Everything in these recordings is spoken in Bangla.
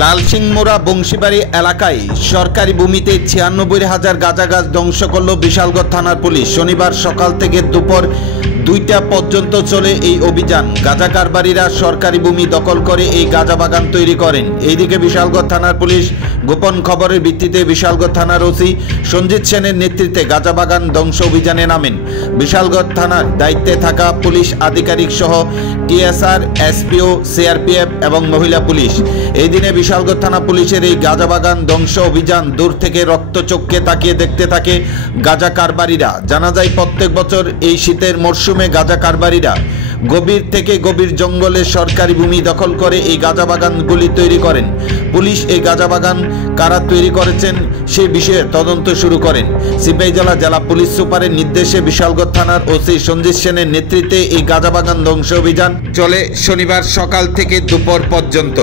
লালসিংমুড়া বংশীবাড়ি এলাকায় সরকারি ভূমিতে ৯৬,০০০ গাঁজা গাছ ধ্বংস করল বিশালগড় থানার পুলিশ। শনিবার সকাল থেকে দুপুর ২টা পর্যন্ত চলে এই অভিযান। গাঁজা কারবারিরা সরকারি ভূমি দখল করে এই গাঁজা বাগান তৈরি করেন। এইদিকে বিশালগড় থানার পুলিশ গোপন খবরের ভিত্তিতে বিশালগড় থানার ওসি সঞ্জিত সেনের নেতৃত্বে গাঁজা বাগান ধ্বংস অভিযানে নামেন। বিশালগড় থানার দায়িত্বে থাকা পুলিশ আধিকারিক সহ টিএসআর, এসপিও, সিআরপিএফ এবং মহিলা পুলিশ। এই দিনে বিশালগড় থানা পুলিশের এই গাঁজা বাগান ধ্বংস অভিযান দূর থেকে রক্তচক্ষে তাকিয়ে দেখতে থাকে গাঁজা কারবারিরা। জানা যায় প্রত্যেক বছর এই শীতের মরশুমে গাঁজা কারবারিরা গভীর থেকে গভীর জঙ্গলে সরকারি ভূমি দখল করে এই গাঁজা বাগানগুলি তৈরি করেন। পুলিশ এই গাঁজা বাগান কারা তৈরি করেছেন সেই বিষয়ে তদন্ত শুরু করেন। সিপাহীজলা জেলা পুলিশ সুপারের নির্দেশে বিশালগড় থানার ওসি সঞ্জিত সেনের নেতৃত্বে এই গাঁজা বাগান ধ্বংস অভিযান চলে শনিবার সকাল থেকে দুপুর পর্যন্ত।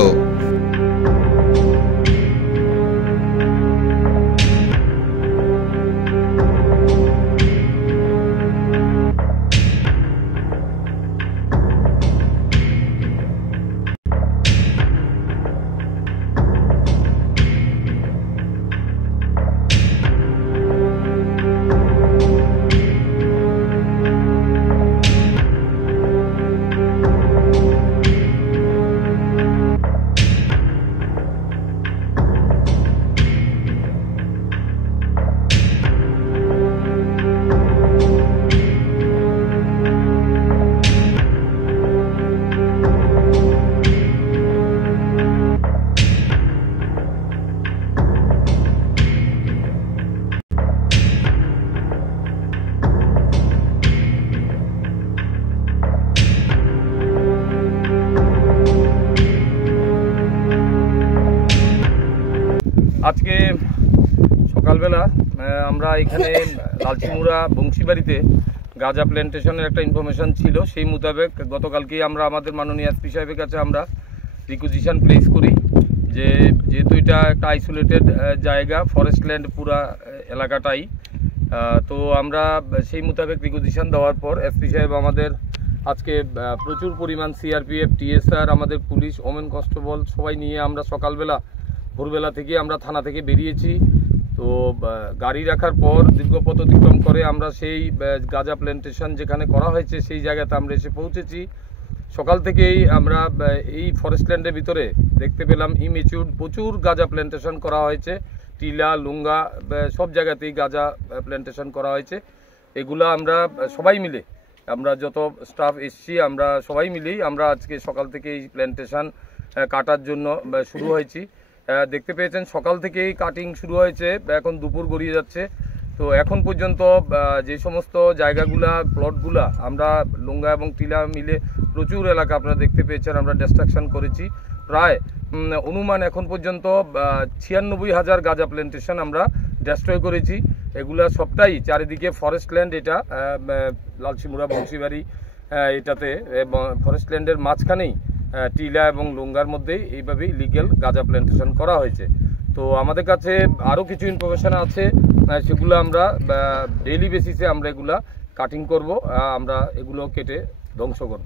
আজকে সকালবেলা আমরা এখানে লালসিংমুড়া বংশীবাড়িতে গাঁজা প্ল্যান্টেশনের একটা ইনফরমেশন ছিল। সেই মোতাবেক গতকালকেই আমরা আমাদের মাননীয় এসপি সাহেবের কাছে আমরা রিকুইজিশন প্লেস করি যে যেহেতু এটা একটা আইসোলেটেড জায়গা, ফরেস্ট ল্যান্ড পুরা এলাকাটাই, তো আমরা সেই মোতাবেক রিকুইজিশন দেওয়ার পর এসপি সাহেব আমাদের আজকে প্রচুর পরিমাণ সিআরপিএফ, টিএসআর, আমাদের পুলিশ, ওমেন কনস্টেবল সবাই নিয়ে আমরা সকালবেলা ভোরবেলা থেকে আমরা থানা থেকে বেরিয়েছি। তো গাড়ি রাখার পর দীর্ঘ পথ অতিক্রম করে আমরা সেই গাঁজা প্ল্যান্টেশন যেখানে করা হয়েছে সেই জায়গাতে আমরা এসে পৌঁছেছি। সকাল থেকেই আমরা এই ফরেস্ট ল্যান্ডের ভিতরে দেখতে পেলাম ইমেচিউর প্রচুর গাঁজা প্ল্যান্টেশন করা হয়েছে। টিলা, লুঙ্গা সব জায়গাতেই গাঁজা প্ল্যান্টেশন করা হয়েছে। এগুলা আমরা সবাই মিলে, আমরা যত স্টাফ এসছি আমরা সবাই মিলেই আমরা আজকে সকাল থেকে এই প্ল্যান্টেশন কাটার জন্য শুরু হয়েছি। দেখতে পেয়েছেন সকাল থেকেই কাটিং শুরু হয়েছে, এখন দুপুর গড়িয়ে যাচ্ছে। তো এখন পর্যন্ত যে সমস্ত জায়গাগুলা, প্লটগুলা আমরা লুঙ্গা এবং টিলা মিলে প্রচুর এলাকা আপনারা দেখতে পেয়েছেন আমরা ডিস্ট্রাকশন করেছি। প্রায় অনুমান এখন পর্যন্ত ৯৬,০০০ গাঁজা প্ল্যান্টেশন আমরা ডেস্ট্রয় করেছি। এগুলা সবটাই চারিদিকে ফরেস্ট ল্যান্ড, এটা লালসিংমুড়া বংশীবাড়ি এটাতে ফরেস্ট ল্যান্ডের মাঝখানেই টিলা এবং লুঙ্গার মধ্যেই এইভাবেই লিগ্যাল গাঁজা প্ল্যান্টেশন করা হয়েছে। তো আমাদের কাছে আরও কিছু ইনফরমেশন আছে, সেগুলো আমরা ডেইলি বেসিসে আমরা এগুলা কাটিং করব, আমরা এগুলো কেটে ধ্বংস করব।